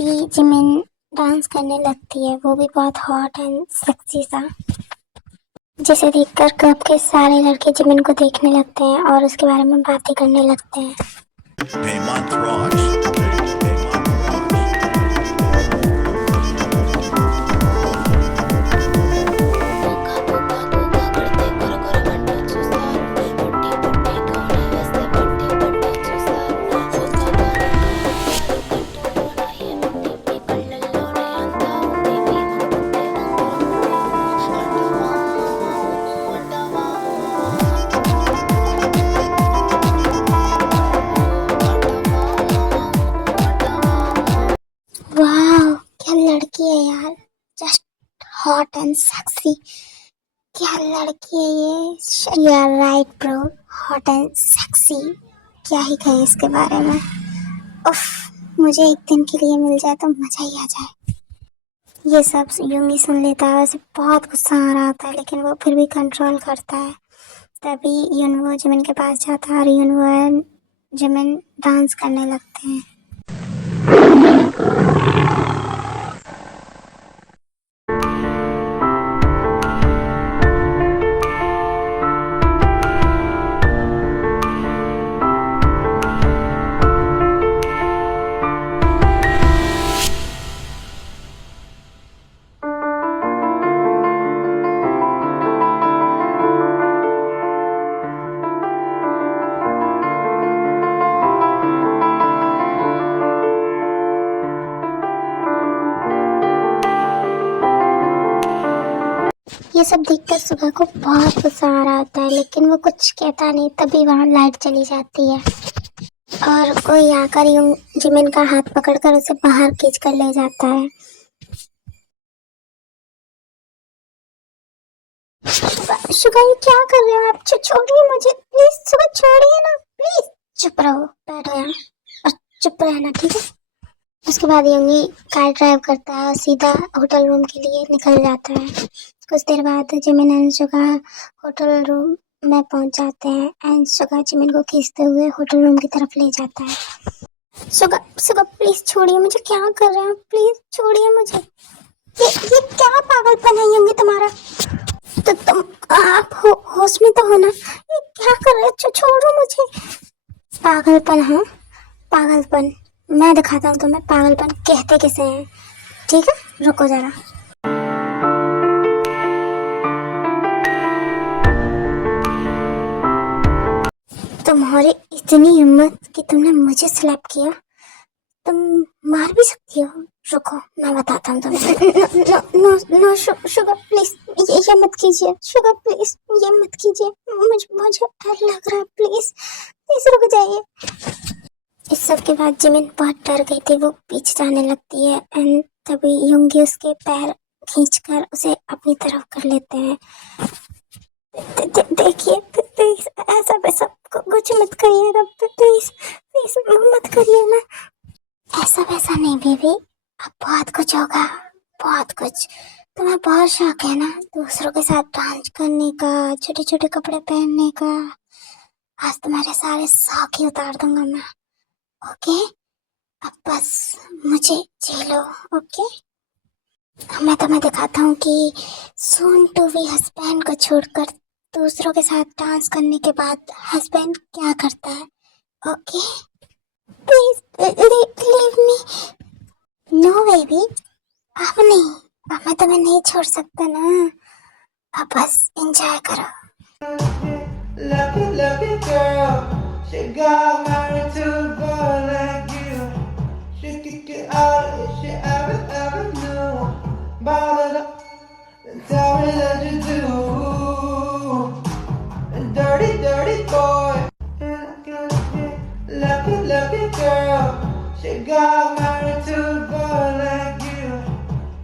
तभी Jimin dance करने लगती है, वो भी बहुत हॉट एंड सेक्सी सा, जिसे देखकर क्लब के सारे लड़के जिमिन को देखने लगते हैं और उसके बारे में बातें करने लगते हैं। Heymanth Raj. Heymanth Raj. वाह, क्या लड़की है यार, जस्ट हॉट एंड सेक्सी। क्या लड़की है ये, you are right bro, hot and sexy. क्या ही कहें इसके बारे में। उफ, मुझे एक दिन के लिए मिल जाए तो मजा ही आ जाए। ये सब यूंगी सुन लेता है, वैसे बहुत गुस्सा आ रहा होता है लेकिन वो फिर भी कंट्रोल करता है। तभी यूनवो जिमिन के पास जाता है और यूनवो एंड जिमिन डांस करने लगते हैं। ये सब देखकर सुबह को बहुत गुस्सा आ रहा होता है लेकिन वो कुछ कहता नहीं। तभी वहाँ लाइट चली जाती है और कोई आकर यूं जिमिन का हाथ पकड़कर उसे बाहर खींच कर ले जाता है। शुगर, ये क्या कर रहे हो आप? छोड़िए मुझे प्लीज, शुगर छोड़िए ना प्लीज। चुप रहो, बैठो यहाँ और चुप रहना, ठीक है। उसके बाद यंगी कार ड्राइव करता है और सीधा होटल रूम के लिए निकल जाता है। कुछ देर बाद Jimin and Suga hotel room में पहुंच जाते हैं एंड शुगा जिमिन को खींचते हुए होटल रूम की तरफ ले जाता है। शुगा प्लीज छोड़िए मुझे, क्या कर रहे हैं आप? प्लीज छोड़िए मुझे। ये क्या पागलपन है यंगी तुम्हारा? तो तुम आप होश में तो हो ना? ये क्या कर रहे हो? छोड़ो मुझे। पागलपन है, पागलपन मैं दिखाता हूँ तुम्हें पागलपन कहते किसे हैं, ठीक है? रुको जरा। तुम्हारी इतनी हिम्मत कि तुमने मुझे स्लैप किया, तुम मार भी सकती हो। रुको मैं बताता हूँ तुम्हें। नो शुगर प्लीज, ये मत कीजिए। शुगर प्लीज ये मत कीजिए, मुझे डर लग रहा है। प्लीज प्लीज रुक जाइए। इस सब के बाद जिमिन बहुत डर गई थी, वो पीछे जाने लगती है एंड तभी युंगी उसके पैर खींचकर उसे अपनी तरफ कर लेते हैं। देखिए प्लीज, ऐसा वैसा कुछ मत करिएगा, प्लीज प्लीज मत करिए ना। ऐसा वैसा नहीं बेबी, अब बहुत कुछ होगा, बहुत कुछ। तुम्हें बहुत शौक है ना दूसरों के साथ डांस करने का, छोटे छोटे कपड़े पहनने का। आज तुम्हारे सारे शौक ही उतार दूंगा मैं, ओके? अब बस मुझे झेलो, ओके? मैं तुम्हें दिखाता हूँ कि सून टू बी हस्बैंड को छोड़कर दूसरों के साथ डांस करने के बाद हस्बैंड क्या करता है, okay? Please leave me. No baby, अब नहीं, अब मैं तुम्हें नहीं छोड़ सकता ना। अब बस एंजॉय करो। Lucky girl, she got married to a boy like you. She could get out if she ever knew. Ball it up and tell me that you do. And dirty boy. Lucky girl, she got married to a boy like you.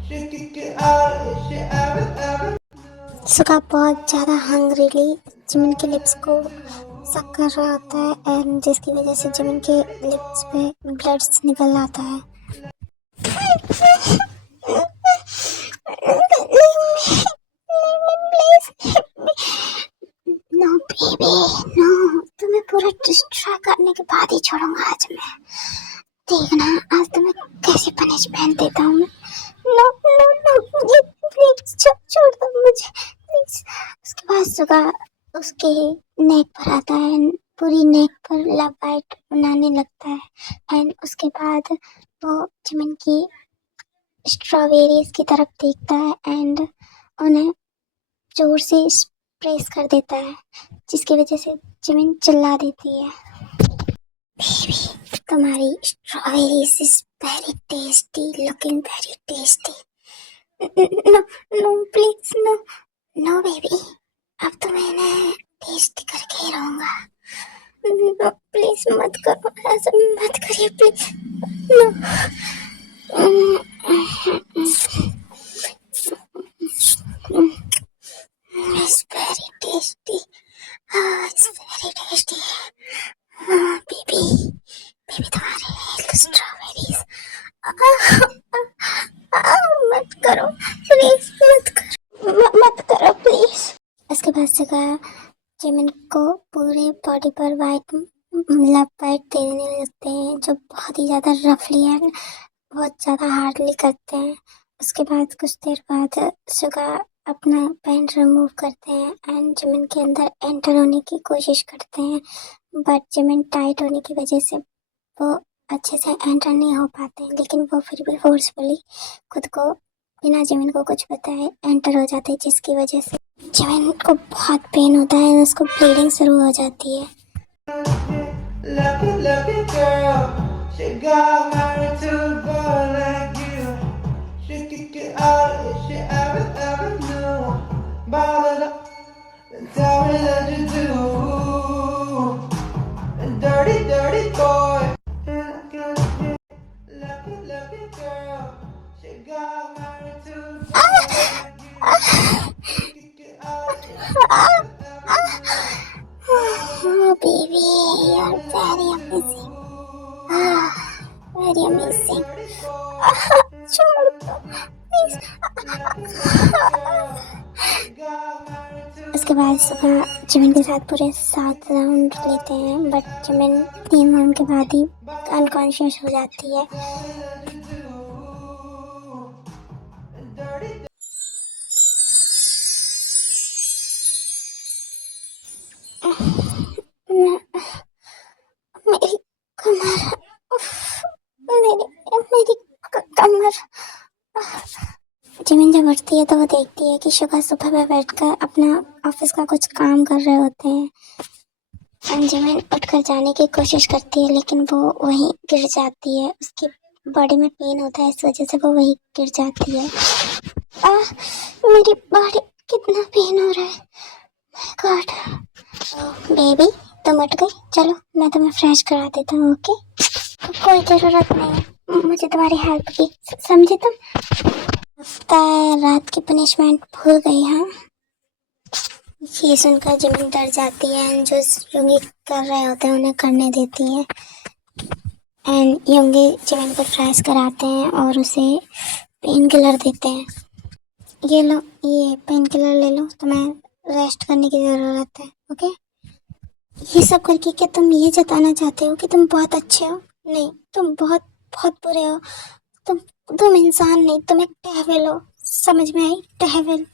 She could get out if she ever. सुगा बहुत ज़्यादा हंग्रीली Jimin के lips को सक कर रहा होता है and जिसकी वजह से जिमिन के लिप्स पे ब्लड्स निकल आता है। नो बेबी नो, तुम्हें पूरा डिस्ट्रैक्ट करने के बाद ही छोड़ूंगा आज मैं। देखना आज तो मैं कैसे पनिशमेंट देता हूँ मैं। नो नो नो, मुझे प्लीज छोड़ दो मुझे प्लीज। उसके बाद सुगा उसके नेक पर आता है, पूरी नेक पर लव बाइट बनाने लगता है। एंड उसके बाद वो जिमिन की स्ट्रॉबेरीज की तरफ देखता है एंड उन्हें जोर से प्रेस कर देता है, जिसकी वजह से जिमिन चिल्ला देती है, बेबी तुम्हारी strawberries is very tasty, looking very tasty. No no please no no baby, अब तो मैंने टेस्ट करके ही रहूंगा। नो प्लीज मत करो, ऐसा मत करिए please. No it's very tasty, it's very tasty. Baby baby तुम्हारे स्ट्रॉबेरीज मत करो प्लीज, मत करो प्लीज। उसके बाद से कहा जिमिन को पूरे बॉडी पर वाइट लव बाइट देने लगते हैं, जो बहुत ही ज़्यादा रफली एंड बहुत ज़्यादा हार्डली करते हैं। उसके बाद कुछ देर बाद सुगा अपना पैंट रिमूव करते हैं एंड जिमिन के अंदर एंटर होने की कोशिश करते हैं, बट जिमिन टाइट होने की वजह से वो अच्छे से एंटर नहीं हो पाते हैं, लेकिन वो फिर भी फोर्सफुली खुद को बिना जिमिन को कुछ बताए एंटर हो जाते हैं, जिसकी वजह से जिमिन को बहुत पेन होता है और उसको ब्लीडिंग शुरू हो जाती है। Lucky, lucky girl. She got married to a boy like you. She could get out if she ever knew. Ball it up and tell me that you do. And dirty, dirty boy. Lucky, lucky girl. She got married to a boy like you. She could get out if she ever knew. Oh baby, you're very amazing. Very amazing. छोड़ दो please. उसके बाद सुबह Jimin के साथ पूरे 7 round लेते हैं, बट जिमिन 3 राउंड के बाद ही अनकॉन्शियस हो जाती है। मेरी कमर, उफ, मेरी कमर। जिमिन जब उठती है तो वो देखती है कि शुगा सुबह में बैठकर अपना ऑफिस का कुछ काम कर रहे होते हैं एंड जिमिन उठकर जाने की कोशिश करती है, लेकिन वो वहीं गिर जाती है। उसकी बॉडी में पेन होता है, इस वजह से वो वहीं गिर जाती है। मेरी बॉडी कितना पेन हो रहा है, गॉड। बेबी तुम उठ गई, चलो मैं तुम्हें फ्रेश करा देता हूँ। ओके, कोई ज़रूरत नहीं है मुझे तुम्हारी हेल्प की, समझे तुम? लगता है रात की पनिशमेंट भूल गई। हाँ, ये सुनकर जिमिन डर जाती है एंड जो योंगी कर रहे होते हैं उन्हें करने देती है एंड योंगी जिमिन को फ्रेश कराते हैं और उसे पेन किलर देते हैं। ये लो, ये पेन किलर ले लो, तुम्हें रेस्ट करने की ज़रूरत है। ओके, ये सब करके क्या तुम ये जताना चाहते हो कि तुम बहुत अच्छे हो? नहीं, तुम बहुत बहुत बुरे हो। तुम इंसान नहीं, तुम एक डेविल हो, समझ में आई? डेविल।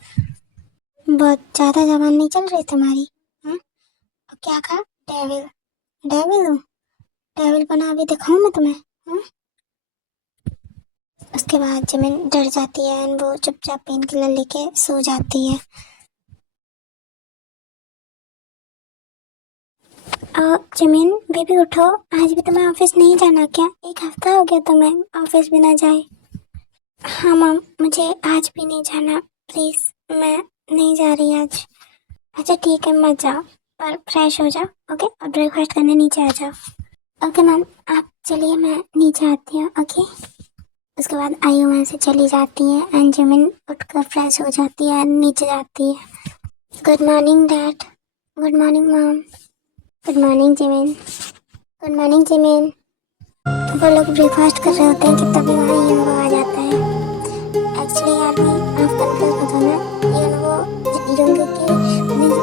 बहुत ज़्यादा जबान नहीं चल रही तुम्हारी? हाँ, क्या कहा? डेविल? डेविल हूँ? डेविल बना अभी दिखाऊँ मैं तुम्हें? हाँ? उसके बाद जिमिन डर जाती है एंड वो चुपचाप पेन किलर लेके सो जाती है। जिमिन बेबी उठो, आज भी तुम्हें ऑफिस नहीं जाना क्या? 1 हफ्ता हो गया तुम्हें ऑफिस भी ना जाए। हाँ मम, मुझे आज भी नहीं जाना, प्लीज़ मैं नहीं जा रही आज। अच्छा ठीक है, मत जाओ, पर फ्रेश हो जाओ। ओके, और ब्रेकफास्ट करने नीचे आ जाओ। ओके मम, आप चलिए, मैं नीचे आती हूँ। ओके। उसके बाद आयु वहाँ से चली जाती है एंड जिमिन उठकर फ्रेश हो जाती है एंड नीचे जाती है। Good morning dad. Good morning mom. Good morning Jimin. Good morning Jimin. वो लोग ब्रेकफास्ट कर रहे होते हैं कि तभी वहाँ यून आ जाता है। एक्चुअली यार मैं आपका कल था ना, यून वो यूंग के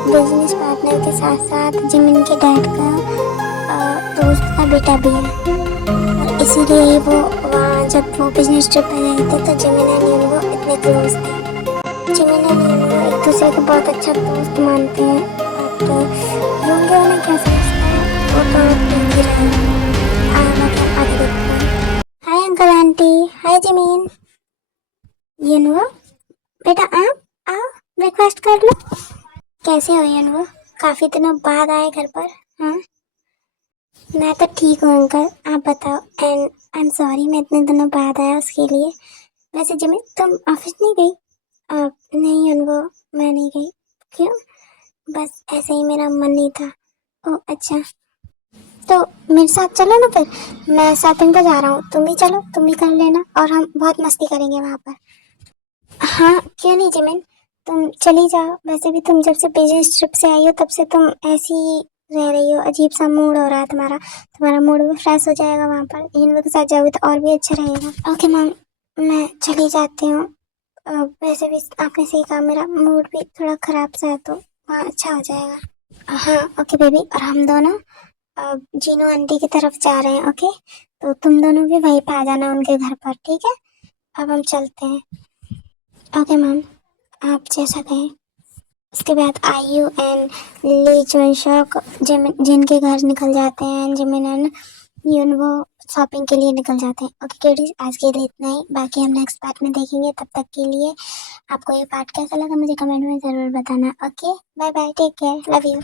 बिजनेस पार्टनर के साथ साथ जिमिन के डैड का दोस्त का बेटा भी है, और इसीलिए वो वहाँ जब वो बिजनेस ट्रिप पे गए थे तो जिमिन एंड यूनवो इतने क्लोज थे। जिमिन एंड यूनवो एक दूसरे को बहुत अच्छा दोस्त मानते हैं, बट यूनवो ने क्या समझता है वो तो देख ही रहे हैं। मतलब आगे देखते हैं। हाय अंकल आंटी, हाय जिमिन। यूनवो बेटा आप आओ, ब्रेकफास्ट कर लो। कैसे हो यूनवो? काफी दिनों बाद आए घर पर। हाँ मैं तो ठीक हूँ अंकल, आप बताओ। एंड आई एम सॉरी मैं इतने दिनों बाद आया उसके लिए। वैसे जिमिन तुम ऑफिस नहीं गई? नहीं यूनवो मैं नहीं गई। क्यों? बस ऐसे ही मेरा मन नहीं था। ओह अच्छा, तो मेरे साथ चलो ना फिर, मैं शॉपिंग पे जा रहा हूँ, तुम भी चलो, तुम भी कर लेना और हम बहुत मस्ती करेंगे वहाँ पर। हाँ क्यों नहीं जिमिन, तुम चली जाओ। वैसे भी तुम जब से बिजनेस ट्रिप से आई हो तब से तुम ऐसी ही रह रही हो, अजीब सा मूड हो रहा है तुम्हारा। तुम्हारा मूड भी फ्रेश हो जाएगा वहाँ पर, इन लोगों के साथ जाओगे तो और भी अच्छा रहेगा। ओके मैम, मैं चली जाती हूँ। वैसे भी आपने सही कहा, मेरा मूड भी थोड़ा खराब सा है तो वहाँ अच्छा हो जाएगा। हाँ ओके बेबी, और हम दोनों जीनू आंटी की तरफ जा रहे हैं। ओके तो तुम दोनों भी वहीं पे आ जाना उनके घर पर, ठीक है? अब हम चलते हैं। ओके मैम, आप जैसा कहें। उसके बाद आयु एंड ली जुनशॉक जिनके घर निकल जाते हैं, जिमिन एंड यूनवो शॉपिंग के लिए निकल जाते हैं। ओके किडीज, आज के लिए इतना ही, बाकी हम नेक्स्ट पार्ट में देखेंगे। तब तक के लिए आपको ये पार्ट कैसा लगा मुझे कमेंट में ज़रूर बताना। Okay bye bye, take care, love you.